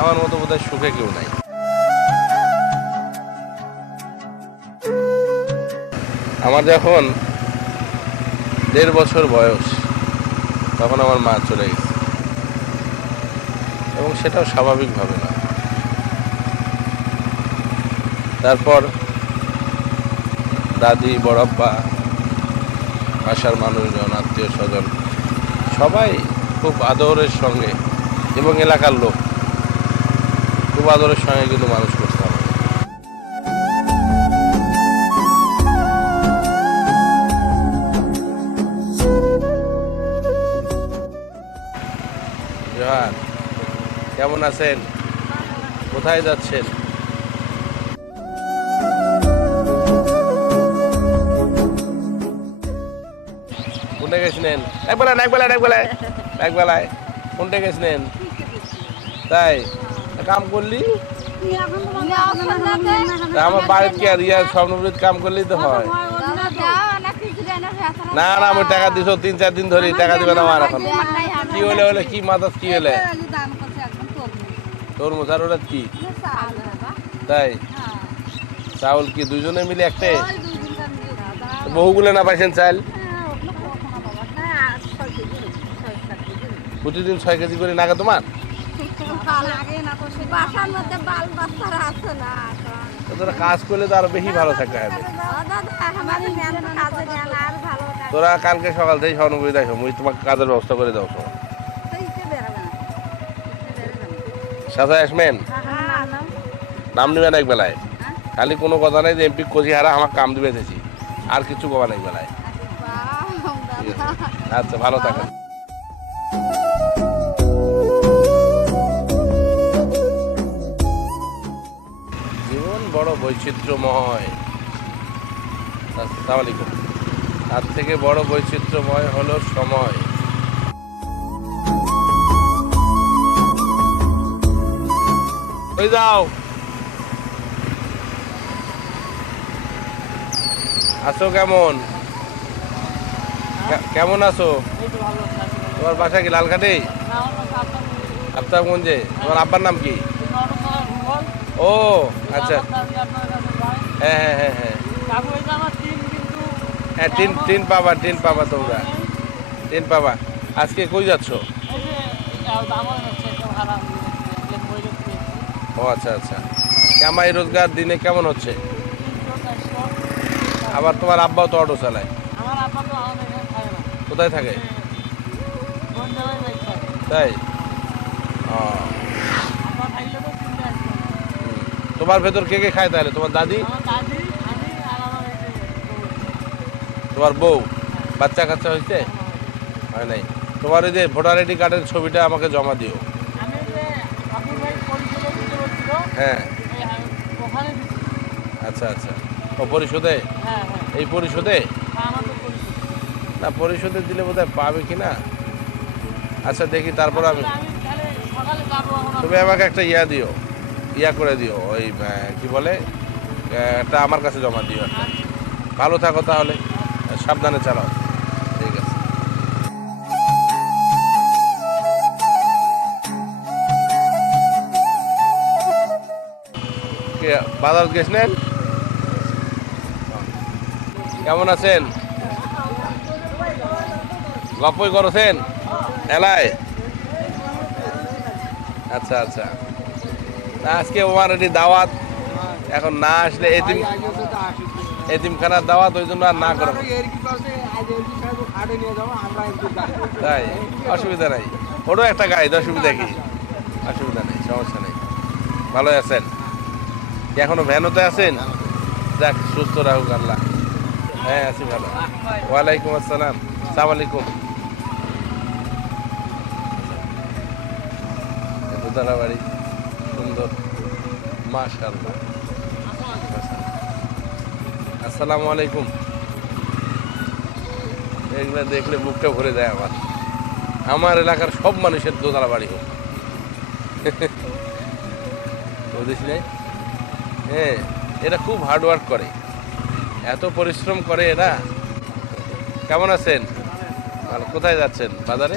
আমার মতো বোধহয় সুখে কেউ নাই। আমার যখন দেড় বছর বয়স, তখন আমার মা চলে গেছে। এবং সেটাও স্বাভাবিকভাবে না। তারপর দাদি বড়াব্বা বাসার মানুষজন, আত্মীয় স্বজন, সবাই খুব আদরের সঙ্গে এবং এলাকার লোক। খুব আদরের সঙ্গে কিন্তু মানুষ করতে হবে কেমন আছেন? কোথায় যাচ্ছেন? কোনটা গেছিলেন? এক বেলায় এক বেলায় এক বেলায় এক বেলায় কোনটা গেছিলেন? তাই? কাম করলি? আমার বাড়িতে কি আর ইয়া স্বপ্নবৃত কাম করলেই তো হয়। না না, আমি টাকা দিছো, তিন, চার দিন ধরে টাকা দিবে না আমার এখন। কি হলে হলে, কি মাথাস কি হলে? তোর মোজার ওটা কি? তাই? চাউল কি, দুজনে মিলে একটা? বহুগুলো না পাইছেন চাল? প্রতিদিন ছয় কেজি করে নাগা তোমার? তোরা কাজ করলে তো আরও বেশি ভালো থাকতে হবে। তোরা কালকে সকাল থেকে স্বর্ণপুরি দেখো, মুই তোমাকে কাজের ব্যবস্থা করে দাও বেরোবে সাথে আসবেন নাম নিবেন এক বেলায় খালি কোনো কথা নাই যে এমপি কোচি হারা আমার কাম দিবে আর কিছু কবা নাই বেলায় আচ্ছা ভালো থাকেন বড় বৈচিত্র্যময়। আসসালামু আলাইকুম। তার থেকে বড় বৈচিত্র্যময় হলো সময়। ওই যাও। আছো কেমন? কেমন আছো? তোমার বাসা কি লালঘাটে আফতাবগঞ্জে। তোমার আব্বার নাম কি? ও আচ্ছা। হ্যাঁ হ্যাঁ হ্যাঁ হ্যাঁ। হ্যাঁ টিন টিন পাবা টিন পাবা তোমরা। টিন পাবা। আজকে কই যাচ্ছ? ও আচ্ছা আচ্ছা। কামাই রোজগার দিনে কেমন হচ্ছে? আবার তোমার আব্বাও তো অটো চালায়। কোথায় থাকে? তাই? ও। তোমার ভেতর কে কে খায় তাহলে? তোমার দাদি। তোমার বউ? বাচ্চা কাচ্চা হয়েছে? হয় নাই। তোমার ওই যে ভোটার আইডি কার্ডের ছবিটা আমাকে জমা দিও। হ্যাঁ। দিচ্ছি আচ্ছা আচ্ছা। ও পরিশোধে হ্যাঁ হ্যাঁ। এই পরিশোধে হ্যাঁ, না পরিশোধে দিলে বোধহয় পাবে কি না? আচ্ছা দেখি তারপর আমি তুমি আমাকে একটা ইয়া দিও। ইয়া করে দিও, ওই কি বলে একটা আমার কাছে জমা দিও একটা। ভালো থাকো তাহলে, সাবধানে চালাও। ঠিক আছে। বাজার গেছিলেন কেমন আছেন? গপ্পই করছেন? এলায় আচ্ছা আচ্ছা। আজকে আমার দাওয়াত। এখন না আসলে এতিম এতিমখানার দাওয়াত ওই জন্য আর না করে। তাই অসুবিধা নাই। ওটাও একটা গাইড অসুবিধা কি? অসুবিধা নেই সমস্যা নেই। ভালো আছেন? এখনও ভ্যানতে আছেন? যাক সুস্থ রাহুক আল্লাহ। হ্যাঁ আছি ভালো। ওয়ালাইকুম আসসালাম। সালাম আলাইকুম। দোতলা বাড়ি সুন্দর আসসালামু আলাইকুম। এগুলো দেখলে বুকটা ভরে যায় আমার। আমার এলাকার সব মানুষের দোতলা বাড়ি হোক। বুঝিস হ্যাঁ এরা খুব হার্ডওয়ার্ক করে। এত পরিশ্রম করে এরা। কেমন আছেন? ভালো। কোথায় যাচ্ছেন? বাজারে?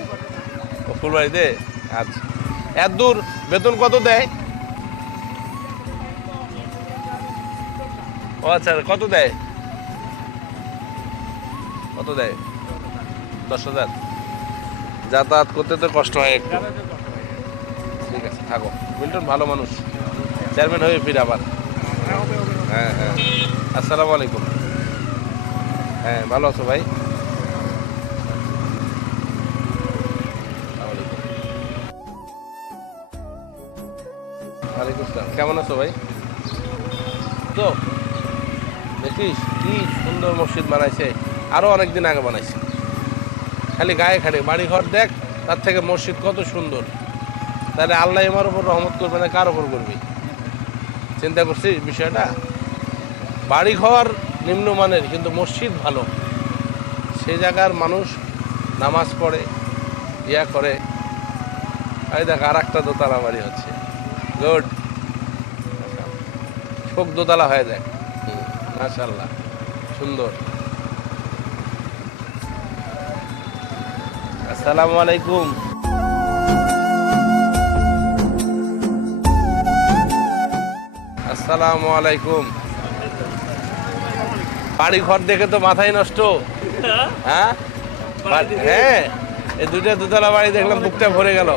ফুলবাড়িতে? আচ্ছা। এত দূর বেতন কত দেয়? ও আচ্ছা কত দেয়? কত দেয়? দশ হাজার। যাতায়াত করতে তো কষ্ট হয় একটু। ঠিক আছে, থাকো। মিল্টন ভালো মানুষ। চেয়ারম্যান হয়ে ফিরে আবার। হ্যাঁ হ্যাঁ। আসসালামু আলাইকুম। হ্যাঁ ভালো আছো ভাই? ওয়ালাইকুম আসসালাম। কেমন আছো ভাই? তো দেখিস, কি সুন্দর মসজিদ বানাইছে। আরও অনেক দিন আগে বানাইছে। খালি গায়ে খাটে। বাড়ি ঘর দেখ, তার থেকে মসজিদ কত সুন্দর। তাহলে আল্লাহ আমার উপর রহমত করবে না কার উপর করবে? চিন্তা করছিস বিষয়টা? বাড়িঘর নিম্নমানের, কিন্তু মসজিদ ভালো। সে জায়গার মানুষ নামাজ পড়ে, ইয়া করে। এই দেখ আর একটা দোতলা বাড়ি হচ্ছে। গুড। শোক দোতলা হয়ে যায় মাশাল্লাহ সুন্দর। আসসালামু আলাইকুম। আসসালামু আলাইকুম। বাড়ি ঘর দেখে তো মাথায় নষ্ট। হ্যাঁ? হ্যাঁ? এই দুইটা দুতলা বাড়ি দেখলাম বুকটা ভরে গেল।